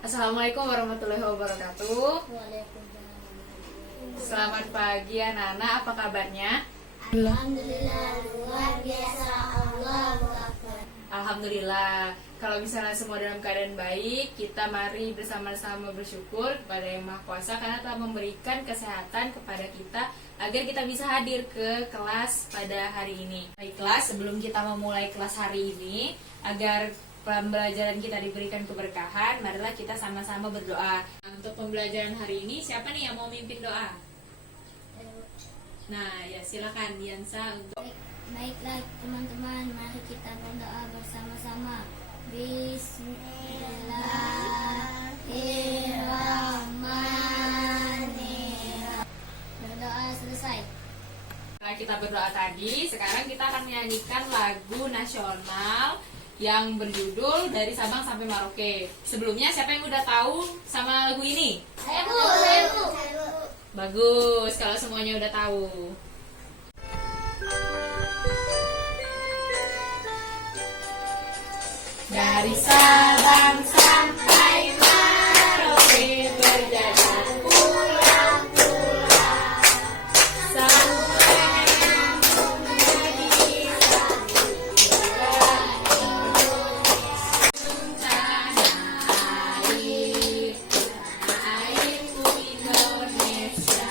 Assalamualaikum warahmatullahi wabarakatuh. Waalaikumsalam. Selamat pagi anak-anak, apa kabarnya? Alhamdulillah, luar biasa. Allahu Akbar. Alhamdulillah. Kalau misalnya semua dalam keadaan baik, kita mari bersama-sama bersyukur kepada Yang Maha Kuasa karena telah memberikan kesehatan kepada kita agar kita bisa hadir ke kelas pada hari ini. Baiklah, sebelum kita memulai kelas hari ini, agar pembelajaran kita diberikan keberkahan, marilah kita sama-sama berdoa. Nah, untuk pembelajaran hari ini, siapa nih yang mau mimpin doa? Nah, ya silakan Diansa untuk. Baiklah teman-teman, mari kita berdoa bersama-sama. Bismillahirrahmanirrahim. Berdoa selesai. Setelah kita berdoa tadi, sekarang kita akan menyanyikan lagu nasional yang berjudul Dari Sabang Sampai Merauke. Sebelumnya siapa yang udah tahu sama lagu ini? Saya Bu. Bagus, kalau semuanya udah tahu. Dari Sabang sampai Merauke berjalan pulang-pulang sampai nyambung menjadi satu tanah airku Indonesia.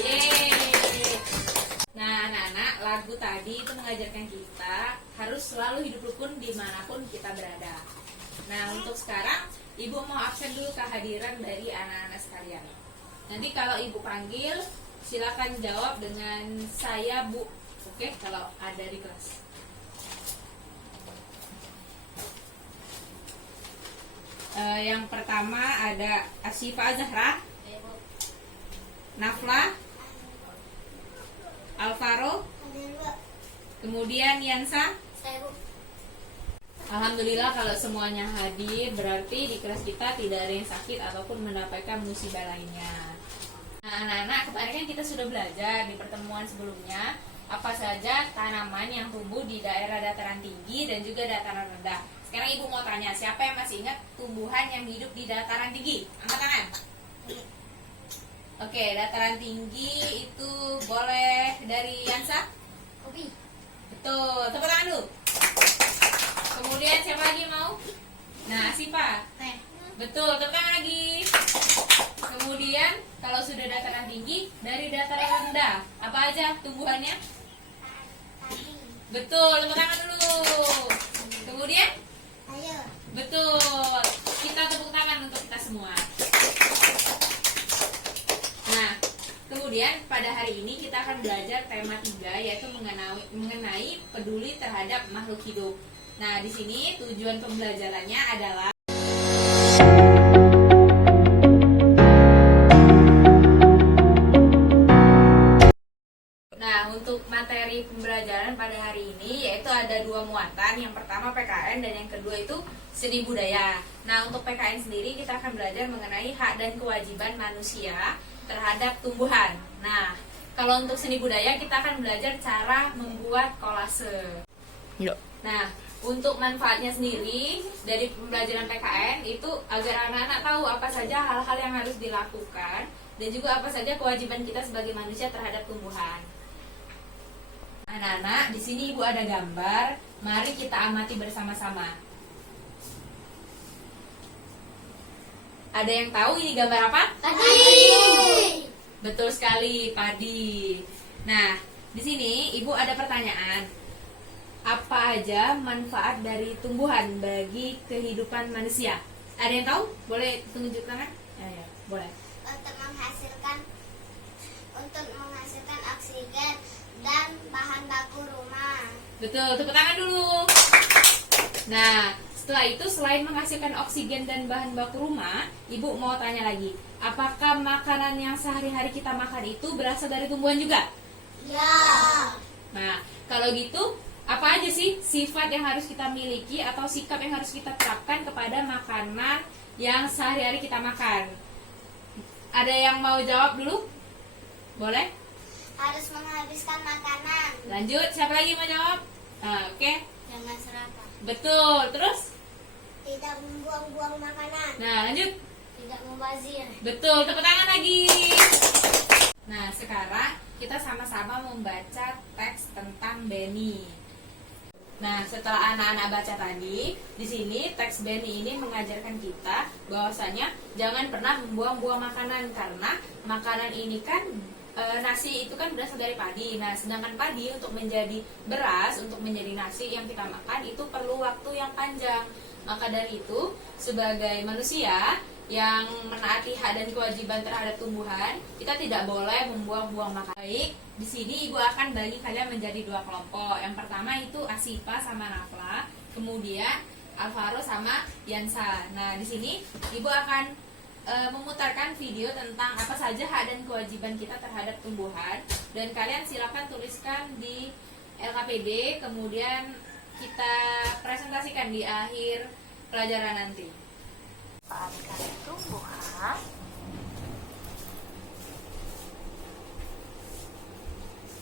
Yeay. Nah, anak-anak, lagu tadi itu mengajarkan kita harus selalu hidup rukun dimanapun kita berada. Nah, untuk sekarang Ibu mau absen dulu kehadiran dari anak-anak sekalian. Nanti kalau Ibu panggil, silakan jawab dengan saya Bu. Oke, kalau ada di kelas. Yang pertama ada Asyifa Zahra, Nafla, Alvaro, kemudian Yansa. Saya Bu. Alhamdulillah kalau semuanya hadir, berarti di kelas kita tidak ada yang sakit ataupun mendapatkan musibah lainnya. Nah, anak-anak, kemarin kan kita sudah belajar di pertemuan sebelumnya apa saja tanaman yang tumbuh di daerah dataran tinggi dan juga dataran rendah. Sekarang Ibu mau tanya, siapa yang masih ingat tumbuhan yang hidup di dataran tinggi? Angkat tangan. Oke, dataran tinggi itu boleh dari Yansa? Kopi. Betul, tepuk tangan dulu. Kemudian siapa lagi mau? Nah, Sipa. Teh. Betul, tepuk tangan lagi. Kemudian kalau sudah dataran tinggi, dari dataran rendah, apa aja tumbuhannya? Betul, tepuk tangan dulu. Kemudian? Ayo. Betul. Kita tepuk tangan untuk kita semua. Nah, kemudian pada hari ini kita akan belajar tema 3, yaitu mengenai peduli terhadap makhluk hidup. Nah, di sini tujuan pembelajarannya adalah untuk materi pembelajaran pada hari ini yaitu ada 2 muatan. Yang pertama PKN dan yang kedua itu seni budaya. Nah, untuk PKN sendiri kita akan belajar mengenai hak dan kewajiban manusia terhadap tumbuhan. Nah, kalau untuk seni budaya kita akan belajar cara membuat kolase. Nah, untuk manfaatnya sendiri dari pembelajaran PKN itu agar anak-anak tahu apa saja hal-hal yang harus dilakukan dan juga apa saja kewajiban kita sebagai manusia terhadap tumbuhan. Anak-anak, di sini Ibu ada gambar. Mari kita amati bersama-sama. Ada yang tahu ini gambar apa? Padi. Betul sekali, padi. Nah, di sini Ibu ada pertanyaan. Apa aja manfaat dari tumbuhan bagi kehidupan manusia? Ada yang tahu? Boleh tunjuk tangan? Ya, boleh. Untuk menghasilkan oksigen dan bahan baku rumah. Betul, tepuk tangan dulu. Nah, setelah itu selain menghasilkan oksigen dan bahan baku rumah, Ibu mau tanya lagi, apakah makanan yang sehari-hari kita makan itu berasal dari tumbuhan juga? Ya. Nah, kalau gitu, apa aja sih sifat yang harus kita miliki atau sikap yang harus kita terapkan kepada makanan yang sehari-hari kita makan? Ada yang mau jawab dulu? Boleh? Harus menghabiskan makanan. Lanjut, siapa lagi mau jawab? Oke. Jangan serakah. Betul, terus? Tidak membuang-buang makanan. Nah, lanjut. Tidak membazir. Betul, tepuk tangan lagi. Nah, sekarang kita sama-sama membaca teks tentang Benny. Nah, setelah anak-anak baca tadi, di sini teks Benny ini mengajarkan kita bahwasanya jangan pernah membuang-buang makanan, karena makanan ini kan nasi itu kan berasal dari padi. Nah, sedangkan padi untuk menjadi beras, untuk menjadi nasi yang kita makan itu perlu waktu yang panjang. Maka dari itu, sebagai manusia yang menaati hak dan kewajiban terhadap tumbuhan, kita tidak boleh membuang-buang makanan. Baik, di sini ibu akan bagi kalian menjadi dua kelompok. Yang pertama itu Asifa sama Nafla, kemudian Alvaro sama Yansa. Nah, di sini ibu akan memutarkan video tentang apa saja hak dan kewajiban kita terhadap tumbuhan, dan kalian silakan tuliskan di LKPD, kemudian kita presentasikan di akhir pelajaran nanti. Manfaatkan tumbuhan.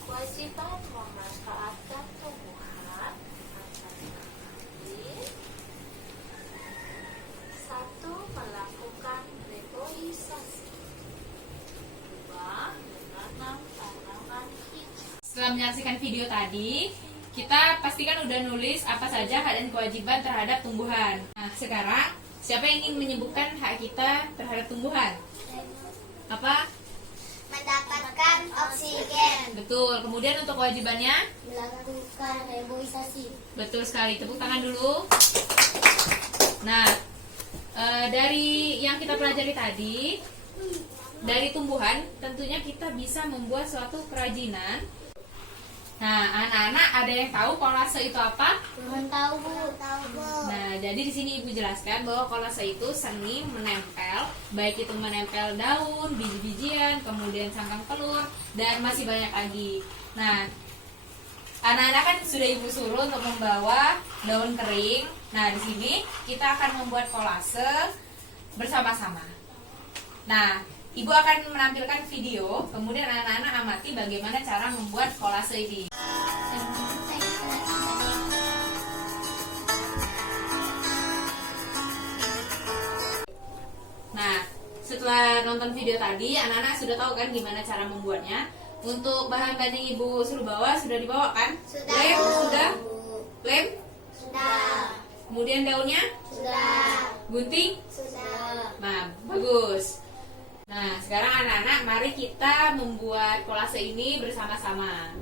Kewajiban memanfaatkan tumbuhan antara lain: 1. Melakukan reboisasi. 2. Menanam tanaman hijau. Setelah menyaksikan video tadi, kita pastikan udah nulis apa saja hak dan kewajiban terhadap tumbuhan. Nah, sekarang siapa yang ingin menyebutkan hak kita terhadap tumbuhan? Apa? Mendapatkan oksigen. Betul. Kemudian untuk kewajibannya? Melakukan reboisasi. Betul sekali. Tepuk tangan dulu. Nah, dari yang kita pelajari tadi, dari tumbuhan tentunya kita bisa membuat suatu kerajinan. Nah, anak-anak ada yang tahu kolase itu apa? Belum tahu, Bu. Tahu, Bu. Nah, jadi di sini ibu jelaskan bahwa kolase itu seni menempel, baik itu menempel daun, biji-bijian, kemudian cangkang telur, dan masih banyak lagi. Nah, anak-anak kan sudah ibu suruh untuk membawa daun kering. Nah, di sini kita akan membuat kolase bersama-sama. Nah, ibu akan menampilkan video, kemudian anak-anak amati bagaimana cara membuat kolase ini. Nah, setelah nonton video tadi, anak-anak sudah tahu kan gimana cara membuatnya. Untuk bahan-bahan yang ibu suruh bawa, sudah dibawa kan? Sudah, Lem, Bu. sudah? Lem? Sudah. Kemudian daunnya? Sudah. Gunting? Sudah. Nah, bagus. Nah, sekarang anak-anak, mari kita membuat kolase ini bersama-sama.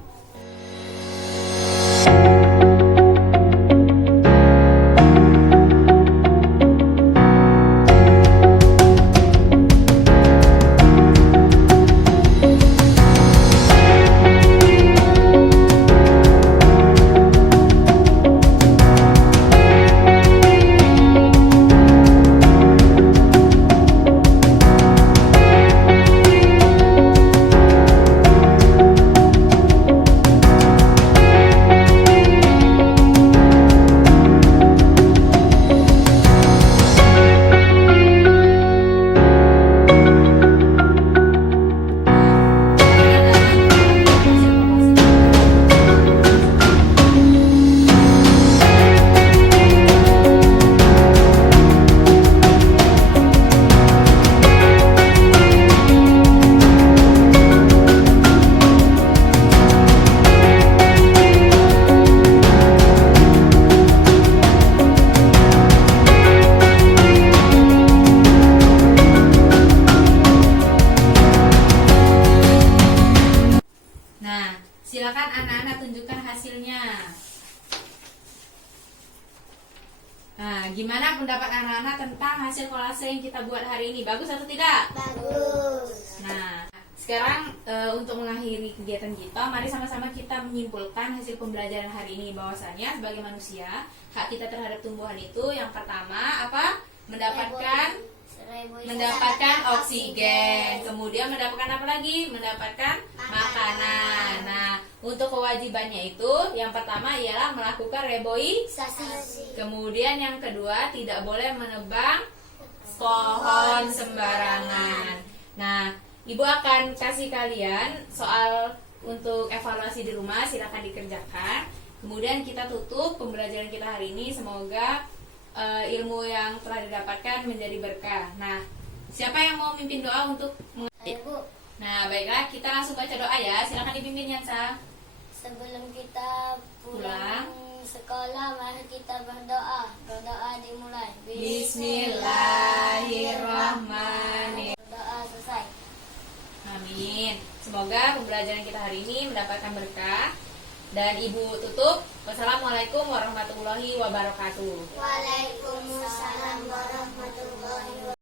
Nah, silakan anak-anak tunjukkan hasilnya. Nah, gimana pendapat anak-anak tentang hasil kolase yang kita buat hari ini? Bagus atau tidak? Bagus. Nah, sekarang untuk mengakhiri kegiatan kita, mari sama-sama kita menyimpulkan hasil pembelajaran hari ini, bahwasanya sebagai manusia, hak kita terhadap tumbuhan itu yang pertama apa? Mendapatkan oksigen. Kemudian mendapatkan apa lagi? Mendapatkan makanan. Nah, untuk kewajibannya itu yang pertama ialah melakukan reboisasi. Kemudian yang kedua, tidak boleh menebang pohon sembarangan. Nah, ibu akan kasih kalian soal untuk evaluasi di rumah, silakan dikerjakan. Kemudian kita tutup pembelajaran kita hari ini. Semoga ilmu yang telah didapatkan menjadi berkah. Nah, siapa yang mau mimpin doa untuk Ayo Bu, Nah, baiklah, kita langsung baca doa ya. Silakan dipimpin Yansa. sebelum kita pulang sekolah, mari kita berdoa. Berdoa dimulai. Bismillahirrahmanirrahim. Berdoa selesai. Amin. Semoga pembelajaran kita hari ini mendapatkan berkah. Dan Ibu tutup. Wassalamualaikum warahmatullahi wabarakatuh. Waalaikumsalam warahmatullahi wabarakatuh.